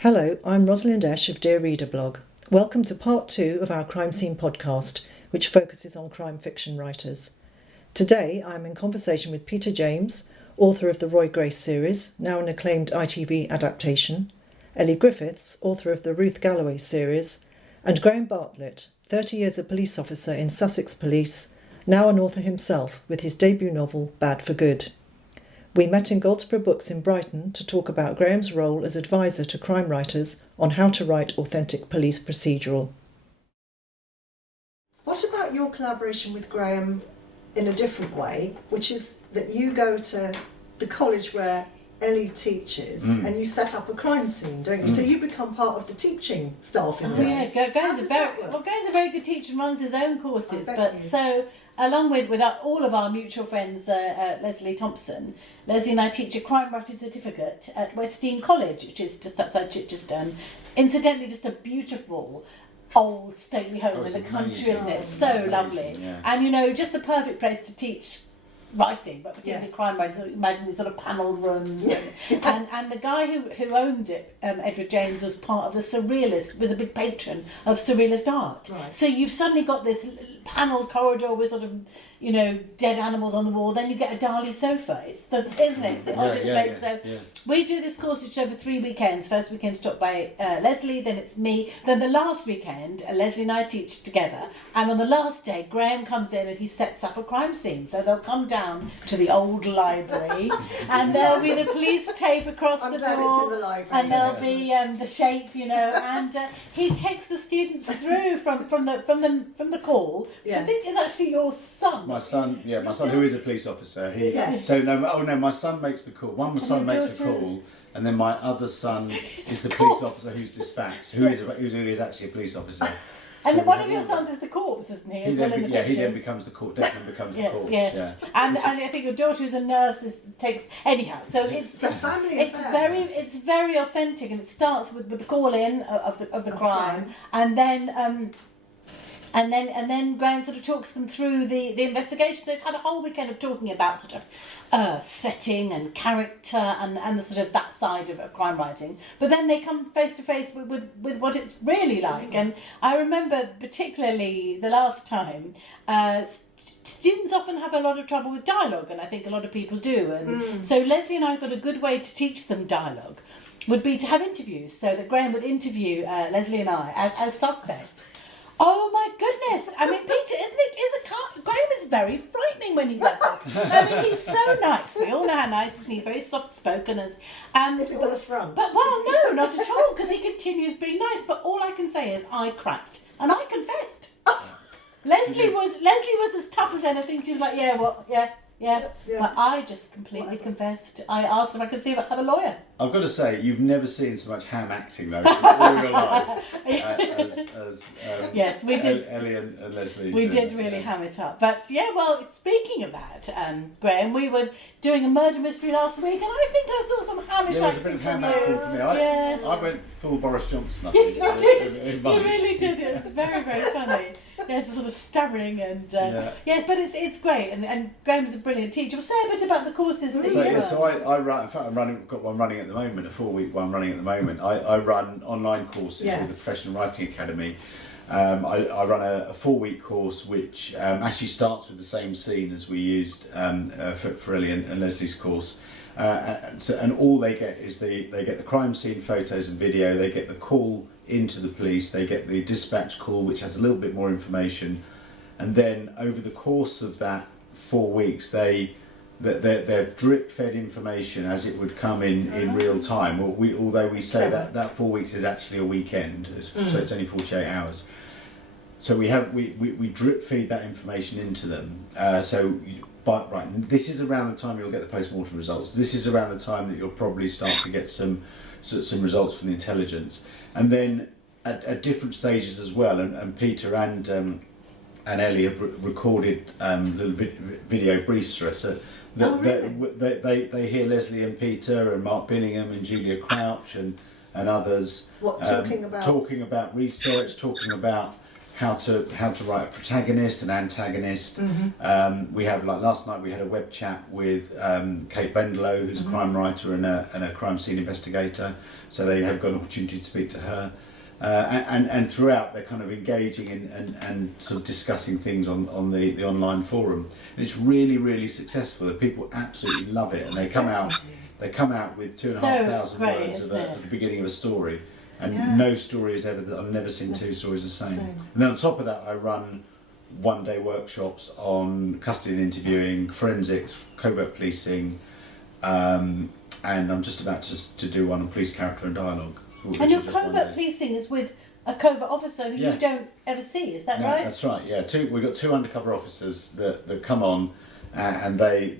Hello, I'm Rosalind Esche of dearreader.blog. Welcome to part 2 of our crime scene podcast, which focuses on crime fiction writers. Today I'm in conversation with Peter James, author of the Roy Grace series, now an acclaimed ITV adaptation, Elly Griffiths, author of the Ruth Galloway series, and Graham Bartlett, 30 years a police officer in Sussex Police, now an author himself with his debut novel Bad for Good. We met in Goldsboro Books in Brighton to talk about Graham's role as advisor to crime writers on how to write authentic police procedural. What about your collaboration with Graham in a different way, which is that you go to the college where Elly teaches and you set up a crime scene, don't you? So you become part of the teaching staff in there. Yeah, Graham's a very good teacher and runs his own courses, but so along with all of our mutual friends, Leslie Thompson, Leslie and I teach a crime writing certificate at Westdean College, which is just outside Chichester. Incidentally, just a beautiful old stately home in the country, isn't it? So amazing, lovely. Yeah. And just the perfect place to teach writing, but particularly crime writing. So imagine these sort of panelled rooms, and the guy who owned it, Edward James, was part of the surrealist, was a big patron of surrealist art. Right. So you've suddenly got this panelled corridor with sort of dead animals on the wall. Then you get a Dali sofa. It's the oddest place. So we do this course which over 3 weekends. First weekend's taught by Leslie, then it's me. Then the last weekend, Leslie and I teach together. And on the last day, Graham comes in and he sets up a crime scene. So they'll come down to the old library, and there'll be the police tape across the door, and there'll be the shape, and he takes the students through from the call, which I think is actually your son. My son, my son who is a police officer. My son makes the call. My son makes the call, and then my other son is the police officer who's dispatched, who is actually a police officer. And one of your sons is the corpse, isn't he? He then becomes the corpse. Declan becomes the corpse. Yes. Yeah. And I think your daughter, who's a nurse, takes anyhow. So it's a family affair. It's very authentic, and it starts with the call in of the crime, and then. And then Graham sort of talks them through the investigation. They've had a whole weekend of talking about sort of setting and character and the sort of that side of crime writing. But then they come face to face with what it's really like. And I remember particularly the last time, students often have a lot of trouble with dialogue, and I think a lot of people do. And so Leslie and I thought a good way to teach them dialogue would be to have interviews, so that Graham would interview Leslie and I as suspects. Oh my goodness! I mean, Peter, Graham is very frightening when he does this. I mean, he's so nice. We all know how nice he is. He's very soft-spoken. Is it with a front? But no, not at all, because he continues being nice. But all I can say is I cracked, and I confessed. Leslie was as tough as anything. She was like, yeah. But I just completely confessed. I asked if I could see if I had a lawyer. I've got to say, you've never seen so much ham acting though in all your life yes, we did. Elly and Leslie. We did really ham it up. But speaking of that, Graham, we were doing a murder mystery last week, and I think I saw some hamish acting. There was a bit of ham acting for me. I went full Boris Johnson. Yes, you did. You really did. It was very, very funny. Yes, sort of stammering and but it's great, and Graham's a brilliant teacher. Well, say a bit about the courses that you run. So I run. In fact, got one running at the moment, a 4-week one running at the moment. I run online courses with the Professional Writing Academy. I run a 4-week course which actually starts with the same scene as we used for Elly and Leslie's course. And all they get is they get the crime scene photos and video. They get the call into the police. They get the dispatch call, which has a little bit more information, and then over the course of that 4 weeks, they're drip fed information as it would come in real time. Although we say that 4 weeks is actually a weekend, so it's only 48 hours. So we drip feed that information into them. Right, this is around the time you'll get the post-mortem results. This is around the time that you'll probably start to get some results from the intelligence. And then at different stages as well, and Peter and Elly have recorded little video briefs for us. They hear Leslie and Peter and Mark Billingham and Julia Crouch and others talking about research, talking about how to write a protagonist, an antagonist. We have, like last night, we had a web chat with Kate Bendlow, who's a crime writer and a crime scene investigator. So they have got an opportunity to speak to her. And throughout they're kind of engaging and sort of discussing things on the online forum, and it's really successful. The people absolutely love it, and they come out with 2,500 words at the beginning of a story, and no story is ever, I've never seen two stories the same. And then on top of that, I run one-day workshops on custody and interviewing, forensics, covert policing, and I'm just about to do one on police character and dialogue. And your covert policing is with a covert officer who you don't ever see, is that right? That's right, yeah. We've got two undercover officers that come on and they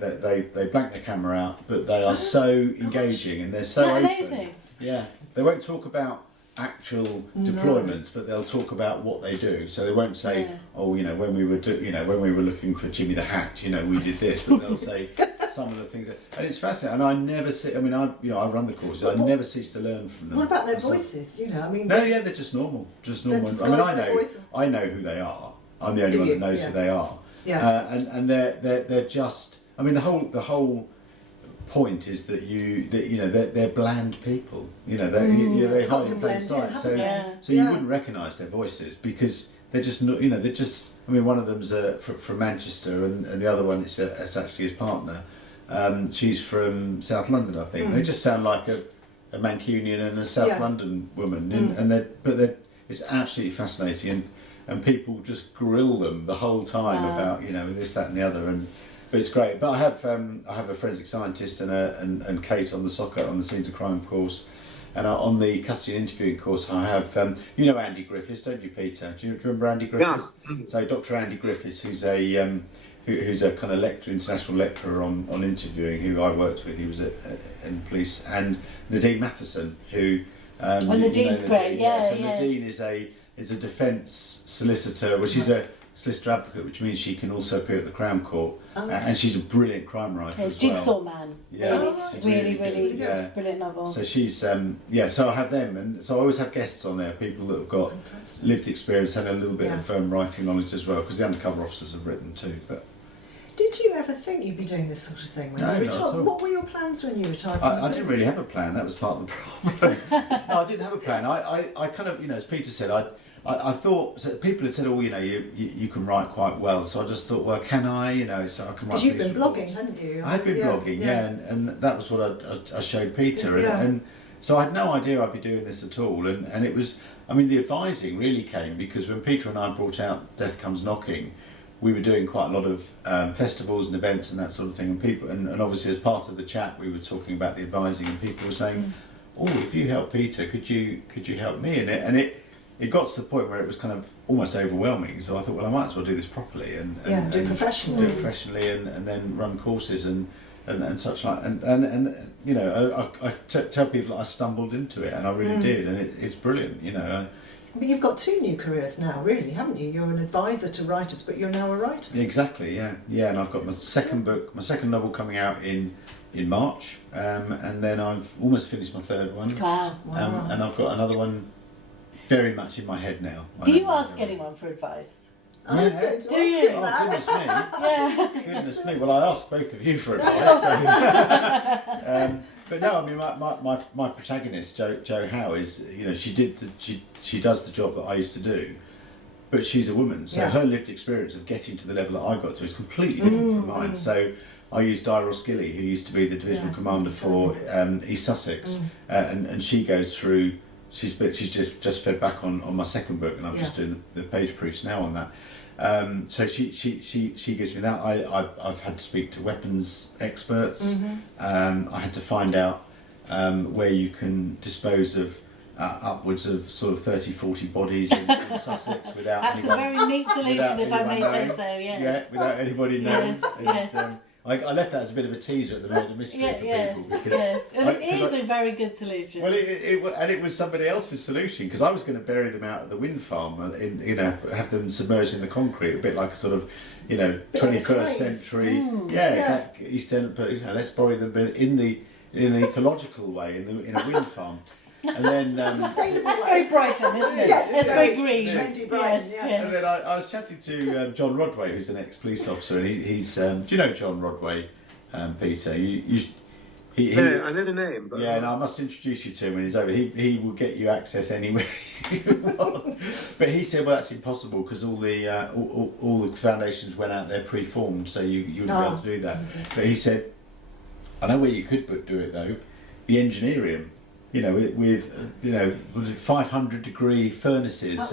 blank their camera out, but they are so engaging and they're so open. Amazing. Yeah, they won't talk about actual deployments, but they'll talk about what they do. So they won't say, oh, when we were looking for Jimmy the Hat, we did this, but they'll say some of the things and it's fascinating. And I never see. I mean, I run the courses. I never cease to learn from them. What about their voices? No, yeah, they're just normal. I know who they are. I'm the only one that knows who they are. Yeah. And they're just. I mean, the whole point is that they're bland people. They hide in plain sight. So you wouldn't recognise their voices because they're just not. They're just. I mean, one of them's from Manchester, and the other one is actually his partner. She's from South London, I think. They just sound like a Mancunian and a South London woman, but it's absolutely fascinating, and people just grill them the whole time about this, that, and the other, but it's great. But I have a forensic scientist and Kate on the Scenes of Crime course, and on the custody and interviewing course I have Andy Griffiths, don't you, Peter? Do you remember Andy Griffiths? Yeah. So Dr. Andy Griffiths, who's a kind of international lecturer on interviewing, who I worked with. He was in police, and Nadine Matheson, who Nadine's great. So Nadine is a defence solicitor, which is a solicitor advocate, which means she can also appear at the Crown Court, and she's a brilliant crime writer as well. Jigsaw Man, really brilliant novel. So she's so I have them, and so I always have guests on there, people that have got lived experience and a little bit of writing knowledge as well, because the undercover officers have written too. But did you ever think you'd be doing this sort of thing when you retired? What were your plans when you retired? I didn't really have a plan. That was part of the problem. No, I didn't have a plan. I kind of, as Peter said, I thought, so people had said, you can write quite well. So I just thought, well, can I? So I can write. Because you've been blogging, hadn't you? I had been blogging, and that was what I showed Peter, and so I had no idea I'd be doing this at all. And it was, I mean, the advising really came because when Peter and I brought out Death Comes Knocking, we were doing quite a lot of festivals and events and that sort of thing, and people, and obviously as part of the chat we were talking about the advising, and people were saying, if you help Peter, could you help me in it? And it got to the point where it was kind of almost overwhelming, so I thought, well, I might as well do this properly and do it professionally, and then run courses and such like, and I tell people that I stumbled into it, and I really did, and it's brilliant, But you've got two new careers now, really, haven't you? You're an advisor to writers, but you're now a writer. Exactly, yeah, and I've got my second novel coming out in March, and then I've almost finished my third one. Wow. And I've got another one very much in my head now. Do you ask anyone for advice? I was going to ask you that. Goodness me. Well, I asked both of you for advice. So. But no, I mean, my protagonist, Jo Howe, is, she does the job that I used to do, but she's a woman, so her lived experience of getting to the level that I got to is completely different from mine. So I used Diarra Skilly, who used to be the divisional commander for East Sussex, and she goes through. She's just fed back on my second book, and I'm just doing the page proofs now on that. So she gives me that. I've had to speak to weapons experts. I had to find out where you can dispose of upwards of sort of 30-40 bodies in Sussex without. That's a very neat solution, if I may say so. Yes. Yeah, without anybody knowing. Yes. I left that as a bit of a teaser at the murder mystery for people. Because and it is a very good solution. Well, it was somebody else's solution, because I was going to bury them out at the wind farm and have them submerged in the concrete, a bit like a sort of 21st century East End, but let's bury them in the ecological way in a wind farm. And then That's very Brighton, isn't it? Yes, It's very green. Trendy Brighton, Yes. and then I was chatting to John Rodway, who's an ex-police officer, and he's do you know John Rodway, Peter? Yeah, I know the name. But yeah, and I must introduce you to him when he's over. He will get you access anywhere you want. But he said, well, that's impossible because all the foundations went out there pre-formed, so you wouldn't be able to do that. But he said, I know where you could do it though, the engineering. You know, with was it 500-degree furnaces,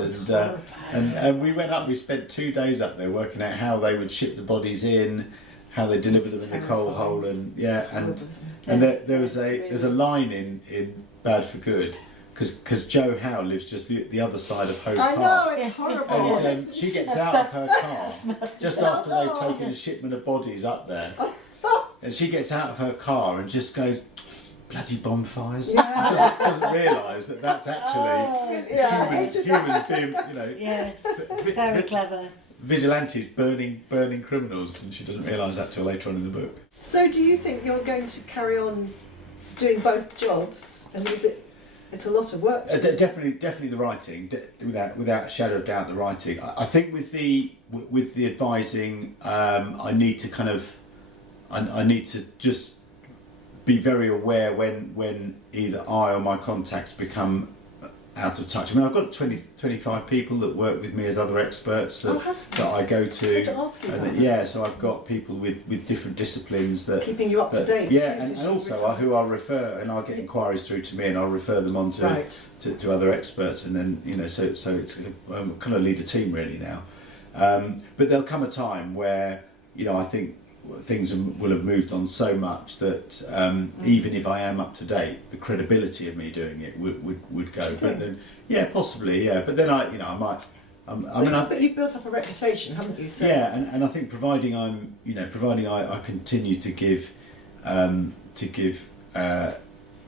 and we went up. We spent 2 days up there working out how they would ship the bodies in, how they deliver them in the coal hole, and there's a line in Bad for Good because Joe Howe lives just the other side of Hope Park. I know, it's horrible. And she gets out of her car just after they've taken a shipment of bodies up there, and she gets out of her car and just goes, bloody bonfires. Doesn't realise that that's actually humans being, very clever. Vigilantes burning criminals, and she doesn't realise that till later on in the book. So do you think you're going to carry on doing both jobs? And it's a lot of work? Definitely the writing, without a shadow of doubt, the writing. I think with the advising, I need to just be very aware when either I or my contacts become out of touch. I mean, I've got 25 people that work with me as other experts that I go to. So I've got people with different disciplines that keeping you up to date. And also who I'll refer, and I'll get inquiries through to me, and I'll refer them on to other experts, and then so it's kind of lead a team really now. But there'll come a time where I think things will have moved on so much that even if I am up to date, the credibility of me doing it would go. But then, possibly, But then I might. But you've built up a reputation, haven't you? So. Yeah, and I think providing I continue to give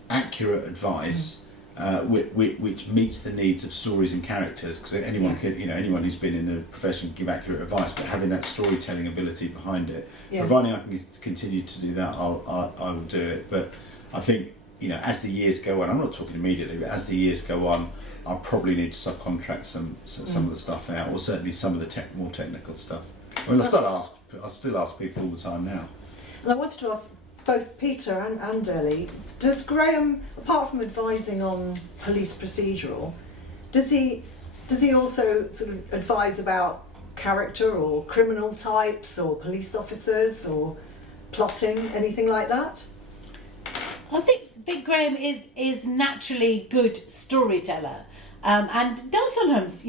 accurate advice. Which meets the needs of stories and characters, because anyone who's been in the profession can give accurate advice, but having that storytelling ability behind it, providing I can continue to do that, I will do it. But I think as the years go on, I'm not talking immediately, but as the years go on, I'll probably need to subcontract some of the stuff out, or certainly some of the more technical stuff. I mean, I still ask people all the time now. And I wanted to ask both Peter and Elly, does Graham, apart from advising on police procedural, does he also sort of advise about character or criminal types or police officers or plotting, anything like that? I think Graham is naturally good storyteller, and does sometimes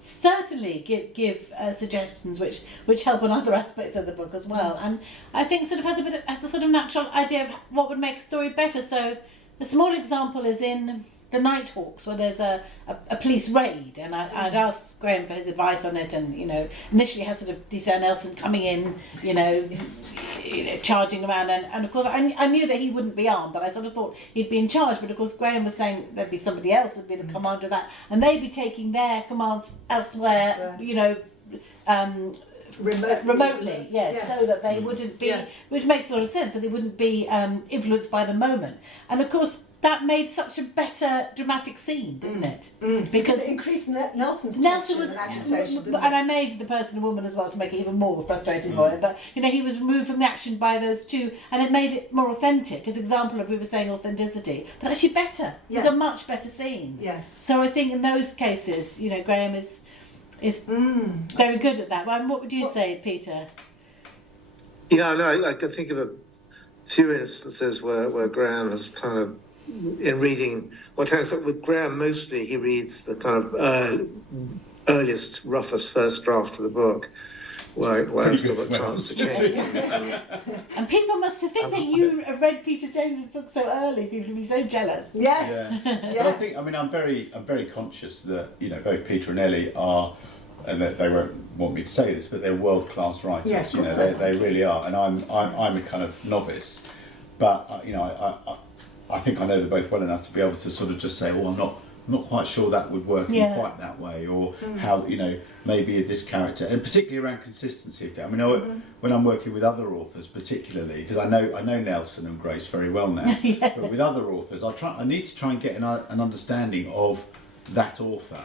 certainly give suggestions which help on other aspects of the book as well, and I think sort of has a sort of natural idea of what would make a story better. So a small example is in The Nighthawks, where there's a police raid, and I'd asked Graham for his advice on it, and initially has sort of D.C. Nelson coming in, charging around, and of course I knew that he wouldn't be armed, but I sort of thought he'd be in charge. But of course Graham was saying there'd be somebody else would be the commander of that, and they'd be taking their commands elsewhere, remotely, yes, so that they wouldn't be, which makes a lot of sense, so they wouldn't be influenced by the moment. And of course that made such a better dramatic scene, didn't it? Because it increased Nelson's Nelson was and agitation, didn't and I made the person a woman as well to make it even more frustrating for him. But he was removed from the action by those two, and it made it more authentic. As example of, we were saying, authenticity, but actually better. It's a much better scene. Yes. So I think in those cases, Graham is very good at that. What would you say, Peter? Yeah, no, I can think of a few instances where Graham has kind of, in reading, with Graham mostly he reads the kind of earliest, roughest first draft of the book, where I've still got a chance to change. And people must think that you read Peter James's book so early. People would be so jealous. Yes. Yeah. Yes. But I think, I'm very conscious that both Peter and Elly are, and that they won't want me to say this, but they're world-class writers. Yes, they really are, and I'm a kind of novice, but I think I know them both well enough to be able to sort of just say, I'm not quite sure that would work in quite that way, or how, you know, maybe this character, and particularly around consistency. I mean, when I'm working with other authors, particularly because I know Nelson and Grace very well now, but with other authors, I need to try and get an understanding of that author.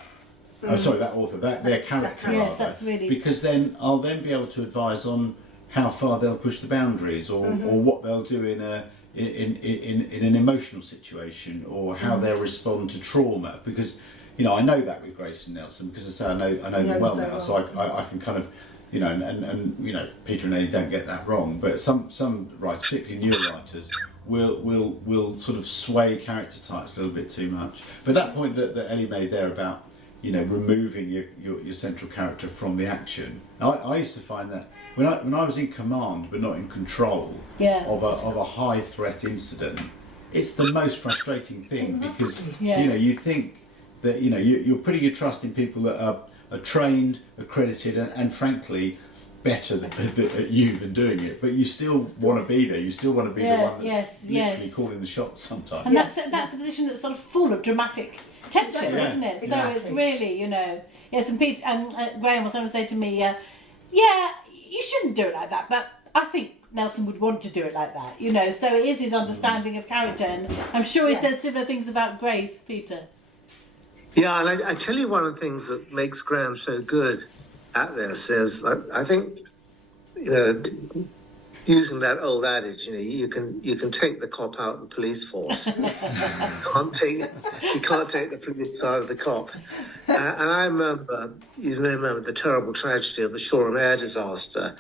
Their character. Yes, that's really, because then I'll then be able to advise on how far they'll push the boundaries, or what they'll do in an emotional situation, or how they'll respond to trauma. Because, you know, I know that with Grace and Nelson, because as I say, I know them well now, so I can kind of, you know, and you know, Peter and Elly don't get that wrong, but some writers, particularly newer writers, will sort of sway character types a little bit too much. But that point that Elly made there about, you know, removing your central character from the action, I used to find that when I was in command but not in control of a high threat incident, it's the most frustrating thing, because you know, you think that, you know, you're putting your trust in people that are trained, accredited, and frankly better at you than doing it, but you still want to be there. You still want to be the one that's literally calling the shots sometimes. And that's a position that's sort of full of dramatic tension, isn't it? So it's really, you know, yes. And Pete and Graham was going to say to me, you shouldn't do it like that, but I think Nelson would want to do it like that, you know. So it is his understanding of character, and I'm sure he says similar things about Grace, Peter. Yeah, and I tell you, one of the things that makes Graham so good at this is, I think, you know, using that old adage, you know, you can take the cop out of the police force. You can't take the police side of the cop. And I remember, you may remember the terrible tragedy of the Shoreham air disaster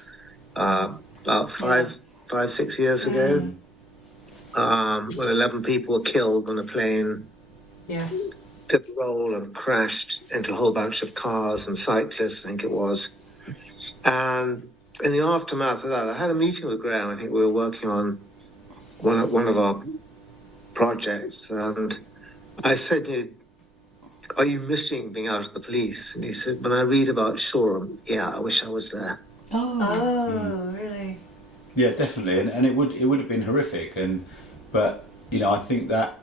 about 6 years ago, when 11 people were killed when a plane did the roll and crashed into a whole bunch of cars and cyclists, I think it was. And in the aftermath of that, I had a meeting with Graham. I think we were working on one of our projects, and I said, "Are you missing being out of the police?" And he said, "When I read about Shoreham, I wish I was there." Oh, really? Yeah, definitely, and it would have been horrific, but you know, I think that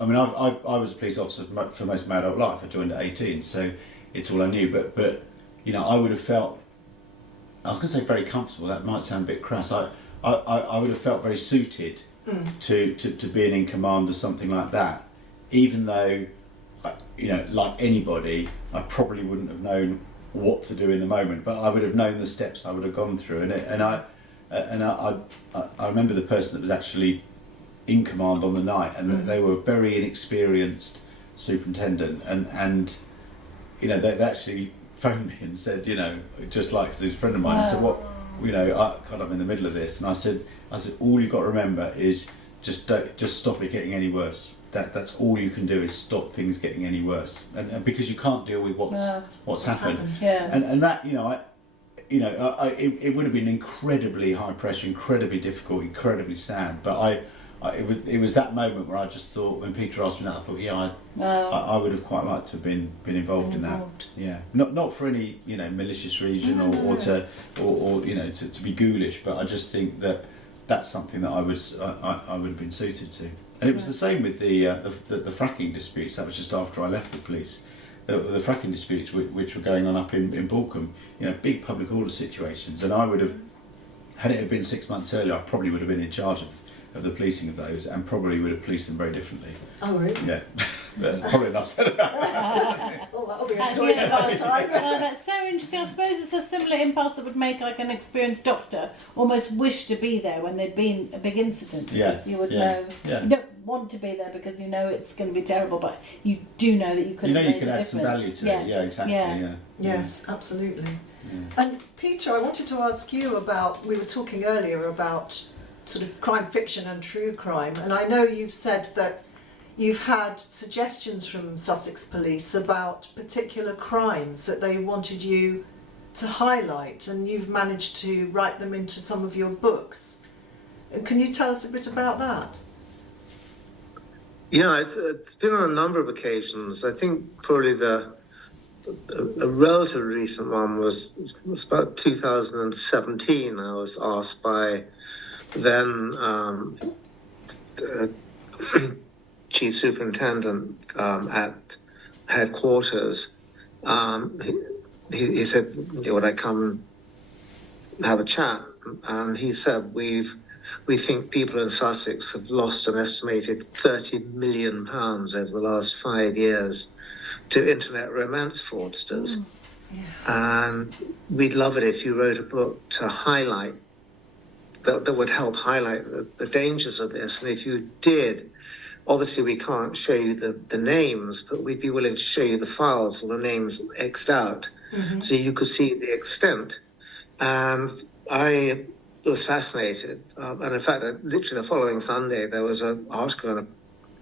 I mean, I was a police officer for most of my adult life. I joined at 18, so it's all I knew. But you know, I would have felt, I was going to say very comfortable. That might sound a bit crass. I would have felt very suited to being in command of something like that, even though, you know, like anybody, I probably wouldn't have known what to do in the moment, but I would have known the steps I would have gone through. And I remember the person that was actually in command on the night, and they were a very inexperienced superintendent, and you know, they actually phoned me and said, you know, just like, 'cause he's a friend of mine, I said, what, you know, I'm in the middle of this, and I said, all you've got to remember is just stop it getting any worse. That's all you can do, is stop things getting any worse, and because you can't deal with what's happened. And that, you know, it would have been incredibly high pressure, incredibly difficult, incredibly sad, but it was that moment where I just thought, when Peter asked me that, I thought, I would have quite liked to have been involved in that. Yeah, not for any, you know, malicious reason or you know, to be ghoulish, but I just think that's something that I would have been suited to. And it was the same with the fracking disputes. That was just after I left the police. The fracking disputes which were going on up in Balcombe, you know, big public order situations, and I would have, had it have been 6 months earlier, I probably would have been in charge of the policing of those, and probably would have policed them very differently. Oh, really? Yeah. Probably enough said about that. Oh, that'll be a story for another time. Oh, that's so interesting. I suppose it's a similar impulse that would make, like, an experienced doctor almost wish to be there when there'd been a big incident, because you would know. You don't want to be there because you know it's going to be terrible, but you do know that you could. You know, you can add some value to it. Yeah, exactly. Yeah. Yes, absolutely. Yeah. And Peter, I wanted to ask you about. We were talking earlier about sort of crime fiction and true crime, and I know you've said that you've had suggestions from Sussex Police about particular crimes that they wanted you to highlight, and you've managed to write them into some of your books. Can you tell us a bit about that? Yeah, it's been on a number of occasions. I think probably a relatively recent one was about 2017. I was asked by then chief superintendent at headquarters, he said, would I come and have a chat? And he said, we think people in Sussex have lost an estimated £30 million over the last 5 years to internet romance fraudsters. And we'd love it if you wrote a book to highlight, that would help highlight the dangers of this. And if you did, obviously we can't show you the names, but we'd be willing to show you the files with the names X'd out, so you could see the extent. And I was fascinated. And in fact, literally the following Sunday, there was a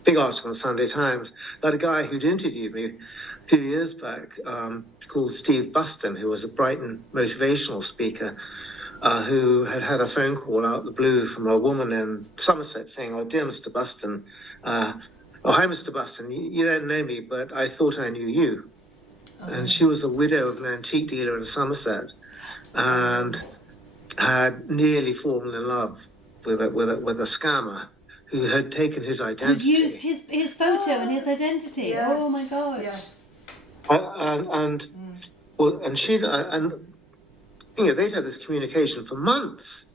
big article in the Sunday Times about a guy who'd interviewed me a few years back, called Steve Buston, who was a Brighton motivational speaker, who had a phone call out the blue from a woman in Somerset saying, "Oh, dear Mr. Buston, hi Mr. Buston, you don't know me, but I thought I knew you." And she was a widow of an antique dealer in Somerset and had nearly fallen in love with a scammer who had taken his identity. Who'd used his photo and his identity. Yes, oh my God. Yes. And they'd had this communication for months,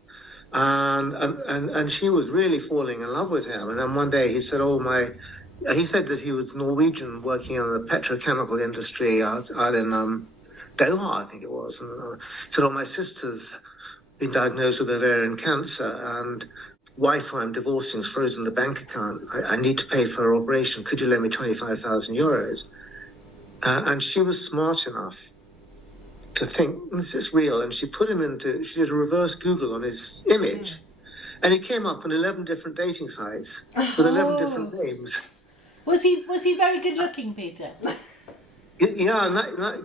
and she was really falling in love with him. And then one day he said, he said that he was Norwegian working in the petrochemical industry out in Doha, I think it was. And said, my sister's been diagnosed with ovarian cancer, and wife who I'm divorcing is frozen the bank account. I need to pay for her operation. Could you lend me 25,000 euros? And she was smart enough to think, is this real? And she she did a reverse Google on his image. And he came up on 11 different dating sites with 11 different names. Was he very good looking, Peter? Yeah,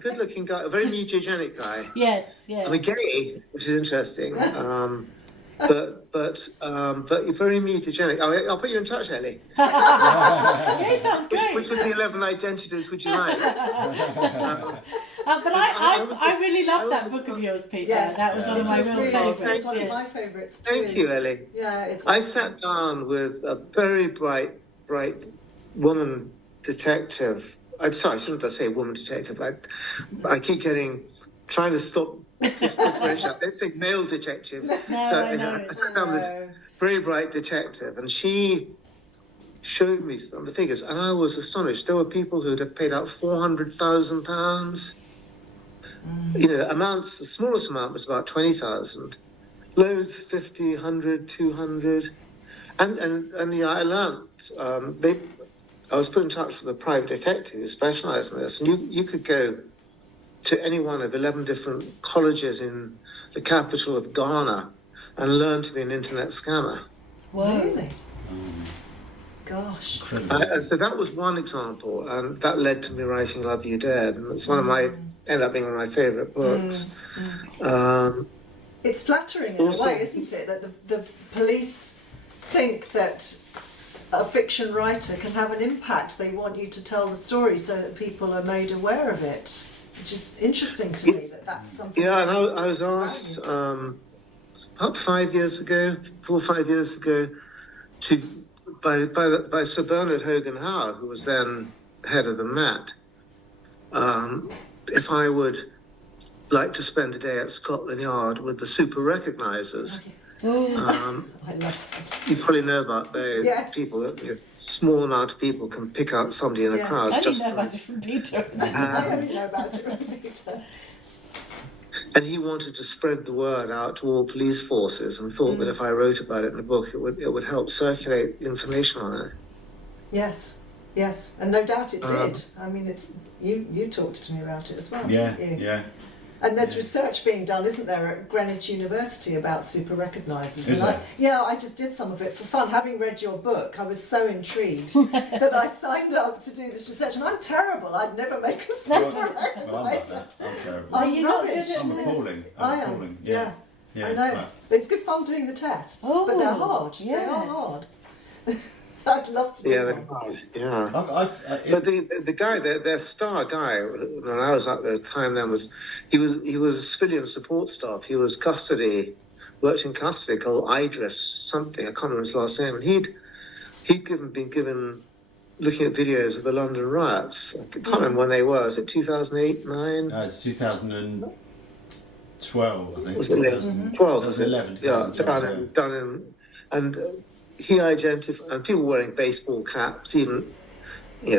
good looking guy, a very mediogenic guy. Yes. I mean, gay, which is interesting. But very mediogenic. I'll put you in touch, Ellie. Yeah, sounds great. Which of the 11 identities would you like? But I really loved that book of yours, Peter. Yes, that was one of my real favourites. It's one of my favourites too. Thank you, Ellie. Yeah, I sat down with a very bright woman detective. Sorry, shouldn't I say woman detective? I keep trying to stop this differential. Let's say male detective. No, I sat down with this very bright detective, and she showed me some of the figures, and I was astonished. There were people who'd have paid out £400,000. Amounts. The smallest amount was about 20,000. Loads, 50, 100, 200, and I learnt. I was put in touch with a private detective who specialised in this, and you could go to any one of 11 different colleges in the capital of Ghana and learn to be an internet scammer. Whoa. Really? Gosh. So that was one example, and that led to me writing Love You Dead, and it's ended up being one of my favourite books. It's flattering in a way, isn't it, that the police think that a fiction writer can have an impact. They want you to tell the story so that people are made aware of it, which is interesting to me that's something. Yeah, and I was asked about 4 or 5 years ago, by Sir Bernard Hogan Howe, who was then head of the Met, if I would like to spend a day at Scotland Yard with the super recognisers. I love that. You probably know about the people, a small amount of people can pick out somebody in a crowd. I didn't know about it from Peter. I only know about it from Peter. And he wanted to spread the word out to all police forces, and thought that if I wrote about it in a book, it would help circulate information on it. Yes, and no doubt it did. I mean, it's you talked to me about it as well. Yeah, didn't you? yeah. And there's research being done, isn't there, at Greenwich University about super recognisers? Is there? I just did some of it for fun. Having read your book, I was so intrigued that I signed up to do this research. And I'm terrible. I'd never make a super recogniser. Well, I'm like that. I'm terrible. I'm you're not rubbish. good at I'm appalling. I am. appalling. Yeah. Yeah, I know. right. But it's good fun doing the tests, but they're hard. Yes. They are hard. I'd love to do one. Yeah. But the guy, their star guy, when I was at the time then, he was civilian support staff. He was worked in custody, called Idris something. I can't remember his last name. And he'd been given looking at videos of the London riots. I can't remember when they were. Was it 2008, 9? 2012, I think. Was it 11? 12, was it? 11. Yeah, done in, and he identified, and people wearing baseball caps, even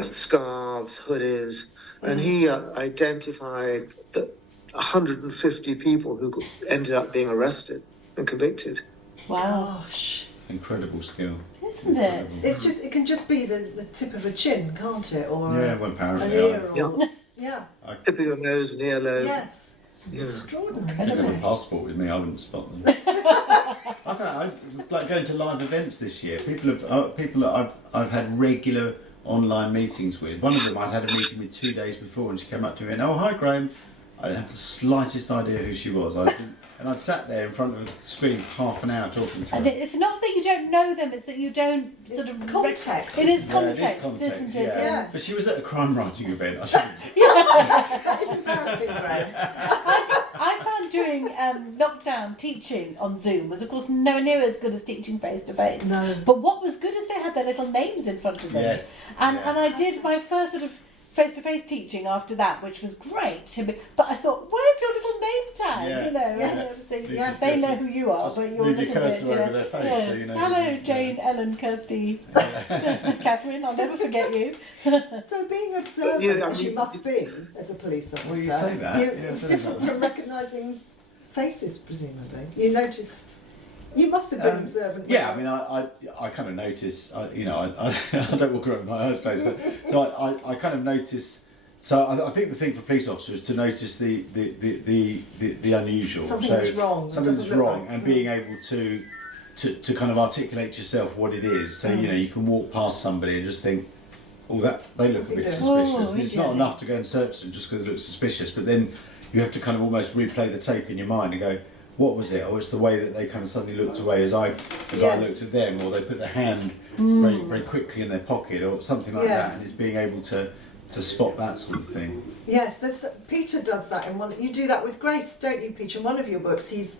scarves, hoodies, and he identified that 150 people who ended up being arrested and convicted. Wow. Gosh. Incredible skill. Isn't it? It's just, it can just be the tip of a chin, can't it? Or Well, apparently. an ear, or Yeah. Tip of your nose and earlobe. Yes. Yeah. Extraordinary. If they Isn't had a it? passport with me, I wouldn't spot them. I like going to live events this year. People that I've had regular online meetings with. One of them I'd had a meeting with 2 days before, and she came up to me and, "Oh, hi, Graham." I didn't have the slightest idea who she was. And I'd sat there in front of the screen for half an hour talking to her. And it's not that you don't know them; it's that you don't It's context. It is Yeah, context, it is isn't it? Yeah. But she was at a crime writing event. I shouldn't. That is embarrassing, Graham. I found doing lockdown teaching on Zoom was, of course, nowhere near as good as teaching face to face. No. But what was good is they had their little names in front of them. Yes. And I did my first sort of face-to-face teaching after that, which was great. But I thought, where's your little name tag? Yeah. You know, Yes. and they know who you are, Just but you're a move little your cursor bit. over their face, Yes. so you know. Hello, Jane, Ellen, Kirsty, Catherine. I'll never forget you. So being observant, Yeah, I as you mean- must be as a police officer, Well, you say that. it's different from recognising faces, presumably. You notice. You must have been observant. Yeah, I mean, I kind of notice. I don't walk around with my eyes closed, but so I kind of notice. So I think the thing for police officers is to notice the unusual. Something so that's wrong. It Something doesn't that's look wrong, like- and being able to kind of articulate to yourself what it is. So you can walk past somebody and just think, "Oh, that they look a bit doing? suspicious." Oh, And it's not interesting. enough to go and search them just because it looks suspicious, but then you have to kind of almost replay the tape in your mind and go, "What was it?" Or it's the way that they kind of suddenly looked away as I Yes. looked at them, or they put their hand very, very quickly in their pocket, or something like Yes. that. And it's being able to spot that sort of thing. Yes, Peter does that in one. You do that with Grace, don't you, Peter? In one of your books, he's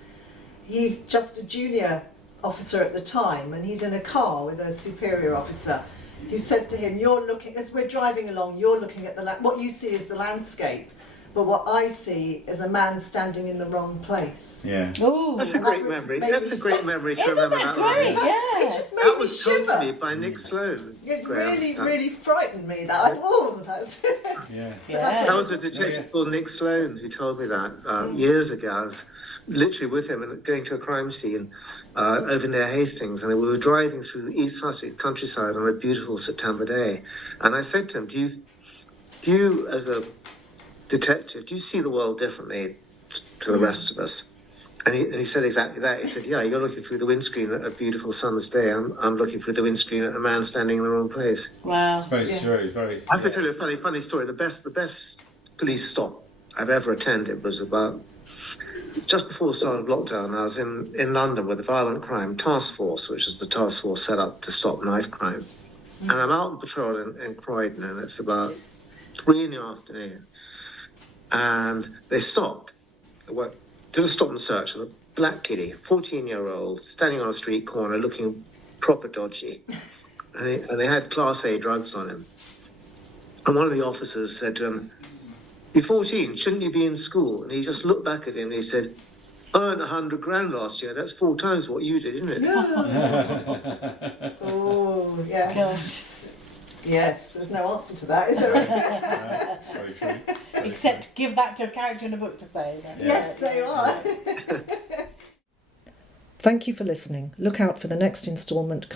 just a junior officer at the time, and he's in a car with a superior officer who says to him, "You're looking as we're driving along. You're looking at what you see is the landscape, but what I see is a man standing in the wrong place." Yeah. Oh, That's a great memory. That's a great memory to isn't remember that that great? line. Yeah. It just made That me was told shiver. to me by Nick Sloan. It Graham. really frightened me. That I thought, "Oh, that's." Yeah. Yeah. That was a detective called Nick Sloan who told me that years ago. I was literally with him and going to a crime scene over near Hastings, and we were driving through East Sussex countryside on a beautiful September day. And I said to him, "Do you, as a detective, do you see the world differently to the rest of us?" And he said exactly that. He said, "Yeah, you're looking through the windscreen at a beautiful summer's day. I'm looking through the windscreen at a man standing in the wrong place." Wow. It's very, Yeah. very. I have to tell you a funny story. The best police stop I've ever attended was about just before the start of lockdown. I was in London with the Violent Crime Task Force, which is the task force set up to stop knife crime. And I'm out on patrol in Croydon, and it's about 3 in the afternoon. And they stopped. Did a stop and search of a black kiddie, 14-year-old, standing on a street corner looking proper dodgy. And they had Class A drugs on him. And one of the officers said to him, "You're 14, shouldn't you be in school?" And he just looked back at him and he said, "I earned 100 grand last year. That's 4 times what you did, isn't it?" Oh, yes. Yes, there's no answer to that, is there? Very true. Except give that to a character in a book to say. Yes, they are. Thank you for listening. Look out for the next instalment.